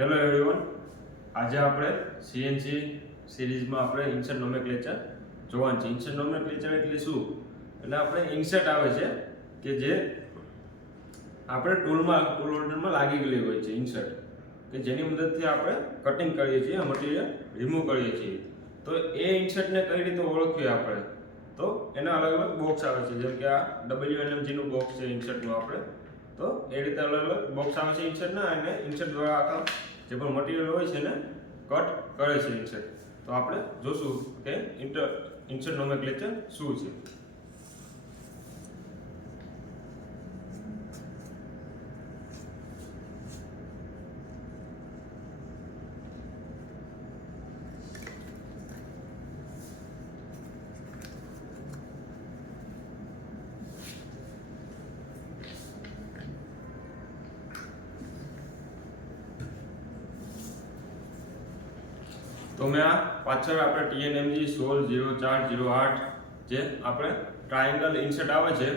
Hello everyone, આજે આપણે CNC સિરીઝમાં આપણે ઇન્સર્ટ નોમેનક્લેચર જોવાનું છે. ઇન્સર્ટ નોમેનક્લેચર એટલે શું? એટલે આપણે ઇન્સર્ટ આવે છે કે જે આપણે ટૂલ હોલ્ડરમાં લાગી ગયેલી હોય છે. ઇન્સર્ટ કે જેની મદદથી આપણે કટિંગ કરીએ છીએ, મટીરિયલ રિમૂવ કરીએ છીએ. તો એ ઇન્સર્ટને કઈ રીતે ઓળખીએ આપણે? તો એના અલગ અલગ બોક્સ આવે છે, જેમ કે આ WNMG નું બોક્સ છે ઇન્સર્ટનું. આપણે તો એ રીતે અલગ અલગ બોક્સ આવે છે ઇન્સર્ટના, અને ઇન્સર્ટ દ્વારા આખા જે પણ મટીરિયલ હોય છે એને કટ કરે છે ઇન્સર્ટ. તો આપણે જોશું કે ઇન્સર્ટ નોમેનક્લેચર શું છે. તો મેં આ પાછળ આપણે TNMG 160408 જે આપણે ટ્રાયેંગલ ઇન્સર્ટ આવે છે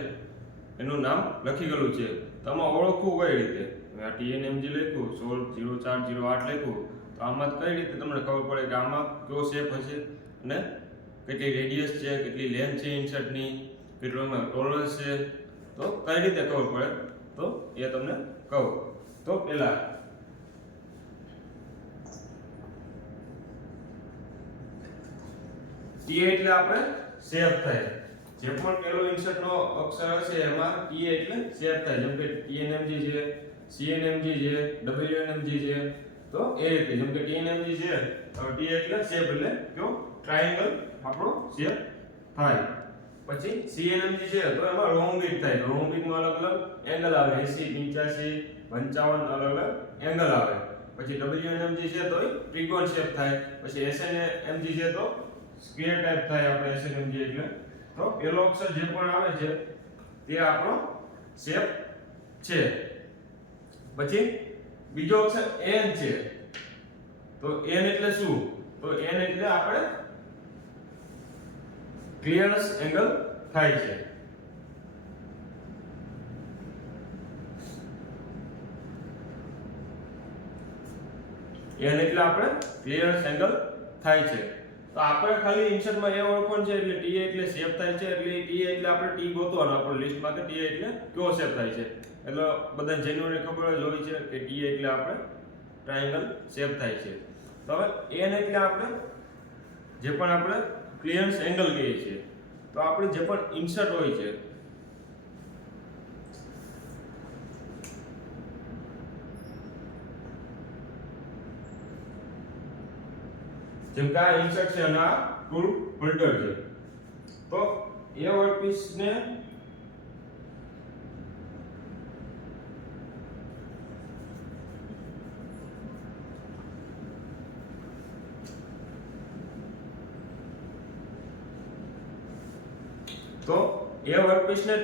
એનું નામ લખી ગયેલું છે. તો આમાં ઓળખવું કઈ રીતે? મેં આ TNMG લખ્યું, 160408 લખ્યું, તો આમાં કઈ રીતે તમને ખબર પડે કે આમાં કયો શેપ હશે અને કેટલી રેડિયસ છે, કેટલી લેન્થ છે ઇન્સર્ટની, કેટલો એમાં ટોલરન્સ છે, તો કઈ રીતે ખબર પડે? તો એ તમને કહું. તો પહેલા T એટલે આપણે શેપ થાય. જે પણ પેલો ઇન્સર્ટ નો અક્ષર હશે એમાં T એટલે શેપ થાય. જેમ કે TNMG છે, CNMG છે, WNMG છે. તો એ રીતે જેમ કે TNMG છે, T એટલે શેપ, એટલે કયો ટ્રાયેંગલ આપણો શેપ થાય. પછી CNMG છે તો એમાં રોમ્બિક થાય. રોમ્બિકમાં અલગ અલગ એંગલ આવે, 80, 85, 55 અલગ અલગ એંગલ આવે. પછી WNMG છે તો ત્રિકોણ શેપ થાય. પછી SNMG છે તો સ્ક્વેર ટાઈપ થાય. આપણે SNMG એટલે તો પેલો અક્ષર જે પણ આવે છે તે આપણો શેપ છે. પછી બીજો અક્ષર N છે. તો N એટલે શું? તો N એટલે આપણે ક્લિયરન્સ એંગલ થાય છે. N એટલે આપણે ક્લિયરન્સ એંગલ થાય છે. તો આપણે ખાલી ઇન્સર્ટમાં એ ઓળખવાનું છે, એટલે T એટલે શેપ થાય છે. એટલે T એટલે આપણે T ગોતવાનો આપણો લિસ્ટમાં કે T એટલે કયો શેપ થાય છે. એટલે બધા જેન્યુઅલી ખબર જ હોય છે કે T એટલે આપણે ટ્રાયેંગલ શેપ થાય છે. તો હવે N એટલે આપણે જે પણ આપણે ક્લિયરન્સ એંગલ કહીએ છીએ. તો આપણે જે પણ ઇન્સર્ટ હોય છે, જેમ કે આ ઇન્સર્ટ છે અને આ ટૂલ હોલ્ડર છે. તો એ વર્કપીસને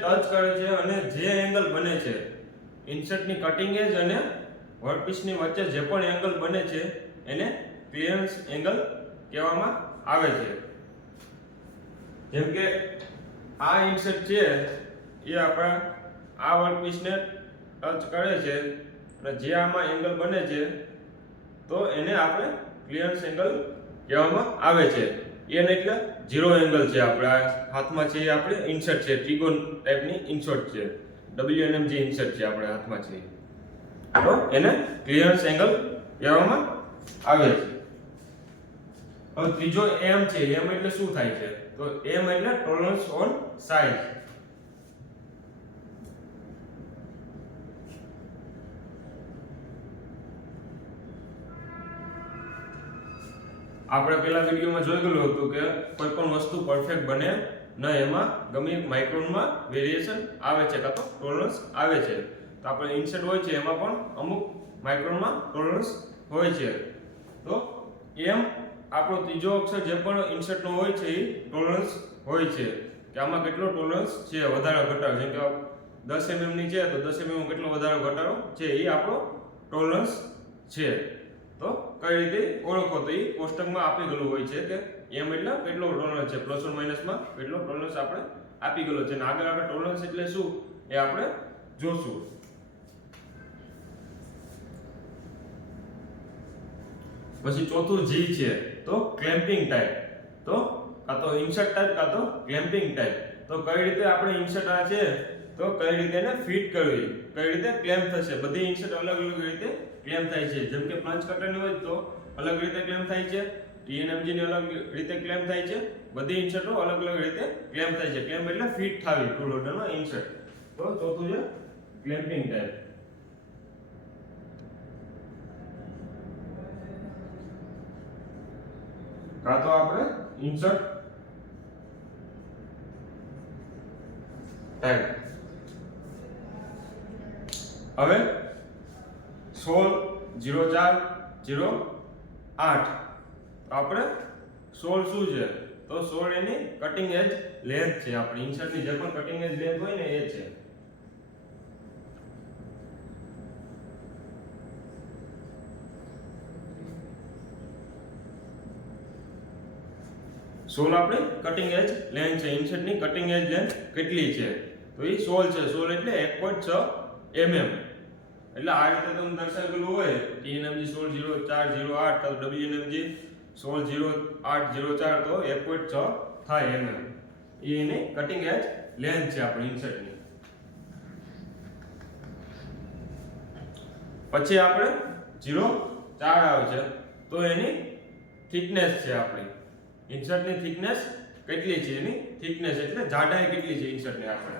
ટચ કરે છે અને જે એંગલ બને છે ઇન્સર્ટની કટિંગ એજ અને વર્કપીસની વચ્ચે જે પણ એંગલ બને છે એને ક્લિયરન્સ એંગલ કહેવામાં આવે છે. જેમ કે આ ઇન્સર્ટ છે એ આપણા આ વર્કપીસને ટચ કરે છે અને જે આમાં એંગલ બને છે તો એને આપણે ક્લિયરન્સ એંગલ કહેવામાં આવે છે. N એટલે ઝીરો એંગલ છે. આપણા હાથમાં છે એ આપણે ઇન્સર્ટ છે, ત્રિકોણ ટાઈપની ઇન્સર્ટ છે. WNMG ઇન્સર્ટ છે આપણા હાથમાં છે, તો એને ક્લિયરન્સ એંગલ કહેવામાં આવે છે. હવે ત્રીજો M છે. M એટલે શું થાય છે? તો M એટલે ટોલરન્સ ઓન સાઇઝ. આપણે પેલા વિડીયોમાં જોઈ ગયેલું હતું કે કોઈ પણ વસ્તુ પરફેક્ટ બને ન, એમાં ગમે માઇક્રોનમાં વેરિએશન આવે છે કાં તો ટોલરન્સ આવે છે. તો આપણે ઇન્સર્ટ હોય છે એમાં પણ અમુક માઇક્રોનમાં ટોલરન્સ હોય છે. તો M આપણો ત્રીજો અક્ષર જે પણ ઇન્સર્ટનો હોય છે એ ટોલરન્સ હોય છે કે આમાં કેટલો ટોલરન્સ છે, વધારો ઘટાડો. જેમ કે 10 mm ની છે તો 10 mm કેટલો વધારો ઘટાડો છે એ આપણો ટોલરન્સ છે. તો કઈ રીતે ઓળખો? તો એ કોષ્ટકમાં આપી ગયેલું હોય છે કે M એટલે કેટલો ટોલરન્સ છે, પ્લસ ઓર માઇનસમાં કેટલો ટોલરન્સ આપણે આપી ગયેલો છે. અને આગળ આપણે ટોલરન્સ એટલે શું એ આપણે જોશું. પછી ચોથું જી છે તો ક્લેમ્પિંગ ટાઈપ, તો કાં તો ઇન્સર્ટ ટાઈપ કાં તો ક્લેમ્પિંગ ટાઈપ. તો કઈ રીતે આપણે ઇન્સર્ટ આ છે તો કઈ રીતે એને ફિટ કરવી, કઈ રીતે ક્લેમ્પ થશે, બધી ઇન્સર્ટ અલગ અલગ રીતે ક્લેમ્પ થાય છે. જેમ કે પ્લંજ કટરની હોય તો અલગ રીતે ક્લેમ્પ થાય છે, ટીએનએમજી ની અલગ રીતે ક્લેમ્પ થાય છે, બધી ઇન્સર્ટો અલગ અલગ રીતે ક્લેમ્પ થાય છે. ક્લેમ્પ એટલે ફિટ થાવી ટૂલ હોલ્ડરનો ઇન્સર્ટ. તો ચોથું છે ક્લેમ્પિંગ ટાઈપ. કાં તો આપણે ઇન્સર્ટ ટાઈપ. હવે 16/04/08 આપણે 16 શું છે તો 16 એની કટિંગ એજ લેન્થ છે. આપણી ઇન્સર્ટની જે પણ કટિંગ એજ લેન્થ હોય ને એ છે. સોલ આપણી કટિંગ એજ લેન્થ છે. ઇન્સર્ટની કટિંગ એજ લેન્થ કેટલી છે તો એ 16 છે. 16 એટલે 1.6 mm. એટલે આ રીતે તમને દર્શાવેલું હોય TNMG 16/04/08 તો WNMG 16/08/04 તો 1.6 થાય mm. એ એની કટિંગ એજ લેન્થ છે આપણી ઇન્સર્ટની. પછી આપણે 0.4 આવે છે તો એની થિકનેસ છે. આપણી ઇન્સર્ટની થિકનેસ કેટલી છે, એની થિકનેસ એટલે જાડાઈ કેટલી છે ઇન્સર્ટની આપણે.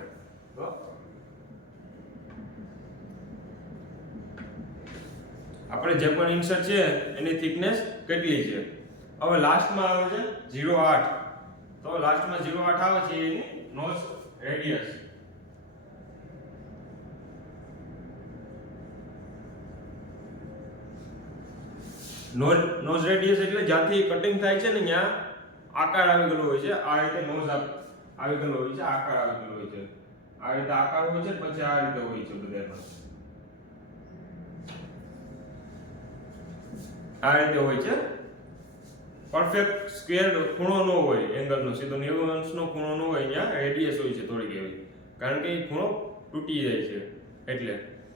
તો આપણે જે પણ ઇન્સર્ટ છે એની થિકનેસ કેટલી છે. હવે લાસ્ટમાં આવે છે 0.8. તો લાસ્ટમાં 0.8 આવે છે એની નોઝ રેડિયસ. નોઝ રેડિયસ એટલે જ્યાંથી કટિંગ થાય છે ને ત્યાં આકાર આવી ગયેલો હોય છે. આ રીતે નોઝ આવી ગયેલો હોય છે, આકાર આવી ગયેલો હોય છે. આ રીતે આકાર હોય છે, પછી આ રીતે હોય છે બધામાં. આ રીતે હોય છે. પરફેક્ટ સ્ક્વેર ખૂણો ન હોય, એંગલનો સીધો 90 અંશનો ખૂણો ન હોય, અહીંયા રેડિયસ હોય છે થોડીક એવી, કારણ કે એ ખૂણો તૂટી જાય છે એટલે.